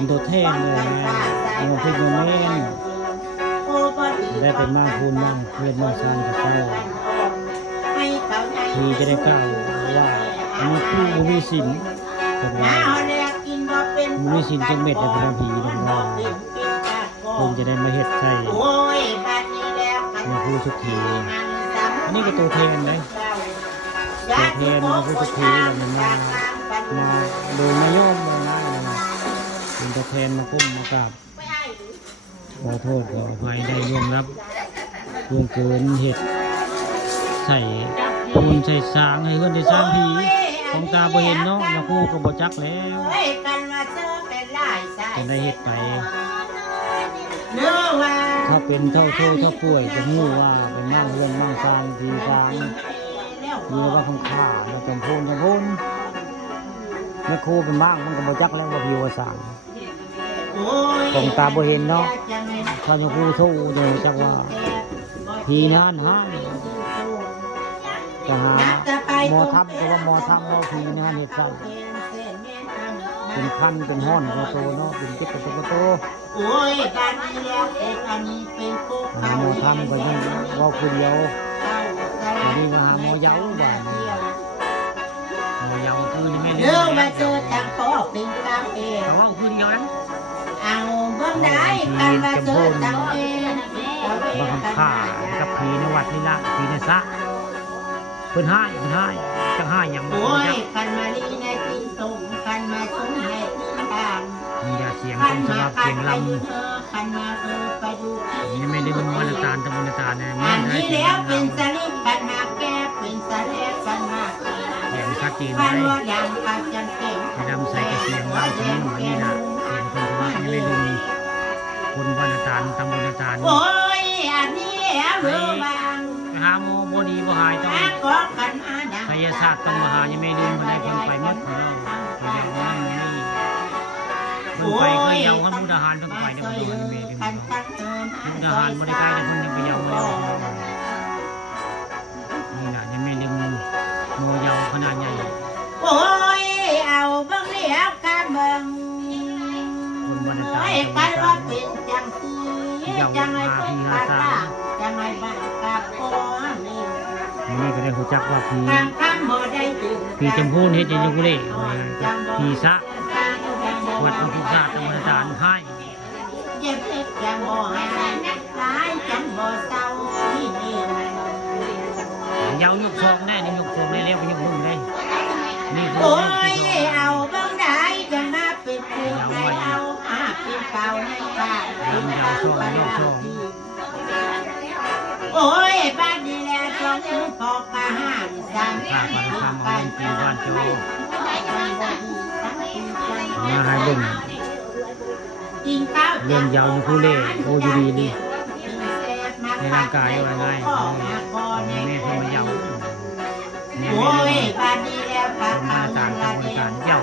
เป็นตัวแทนเลยนะโมพิโยเมนได้เป็นมากคุณมากเพื่อนมากชานกับเจ้าที่จะได้กล่าวว่ามีผู้มีสินคนว่ามีสินจนเม็ดในพระผีนั่นว่าคงจะได้มาเฮ็ดใส่ในผู้สุขีอันนี้ก็ตัวแทนเลยตัวแทนในผู้สุขีมันมาโดยมาโยมมาเป็นตัวแทนมาก้มมากราบขอโทษขออภัยได้ร่วงรับร่วงเกินเหตุใส่ปูนใส่สางให้เพื่อนได้สร้างผีของตาบ่เห็นเนาะนะครูก็บ่จักแล้วจะได้เหตุไปถ้าเป็นเท่าโทษเท่าป่วยจะงูว่าเป็นมั่งเรื่องมั่งซานผีซางมีว่าคำข่าแล้วจำพูนนะครูเป็นมั่งมันก็บ่จักแล้วว่าผีว่าสางของตาบ่เห็นเนาะพระยครูโทษเดี๋ยวจักว่าผีนั่นห้านจะหาหมอทับก็ว่าหมอทับเราผีนั่นเหตุใส่เป็นคันเป็นห้อนกระโตเนาะเป็นติ๊กกระโตหมอทับก็ยังว่าคือเดียวนี่มาหาหมอเย้าบ้านหมอเย้าคือไม่ได้มาเจอทางพ่อเป็นกาแฟแต่ว่าคือเดียวนั้นเอาเบื้องได้กันมาเจอทางเองบางคำข่ากับผีในวัดนี่ละผีในซะเพิ่นให้จะให้อย่างโอ้ยกันมาลีในตีนตรงกันมาซุ้มในตีนตามมียาเสียงคงสลับเสียงลำกันมาไปดูนี่ไม่ได้เป็นมรดาตะมรดาเนี่ยไม่ได้เสียงลำเป็นสลิปกันมาแก้เป็นสเลปกันมาเสียงชัดเจนเลยจะดำใส่กระเสียงลำที่นี่นี่นะเสียงคนสลับไม่ได้ลืมคนมรดาตะมรดาโอ้ยอันนี้เบอร์บางหาโมโมดีบ่หายต้องไสยศาสตร์ต้องมาหายังไม่ลืมมาได้คนไปหมดของเราไปแล้วนั่นนี่คนไปก็เยาว์มุกดาหารเพิ่งไปได้คนเดียวยังไม่ลืมมุกดาหารบริการได้คนยังไปเยาว์แล้วนี่นะยังไม่ลืมโมเยาว์ขนาดใหญ่โอ้ยเอาบ้างเลี้ยวกันเบิ่งคนบริการกันว่าเป็นจังสีจังไรเป็นกาตาจังไรบ้านกาโป้นี่ก็ได้หูจักว่าผีจำพูนเฮ็ดยังกุเล่ผีซะวัดพระพุทธศาสนาจารย์ให้เจ็บเล็กยังบ่หายร้ายจังบ่เศร้านี่เองยาวยกซองได้นี่ยกซองได้แล้วยกนุ่มได้นี่โอ้ยเอาบ้างได้จะมาเป็นผู้ให้เอาเป็นเป่าให้ป้ายาวซองยกซองโอ้ยบ้านนี้แหละสองมือพอกะห้ามสามปีบ้านปีบ้านโจมาให้เบิ่งเรื่องยาวอยู่คู่เล่โอยูดีนี่ในร่างกายว่าไงแม่ให้มายาวโอ้ยบ้านนี้แล้วพามาต่างๆบริการยาว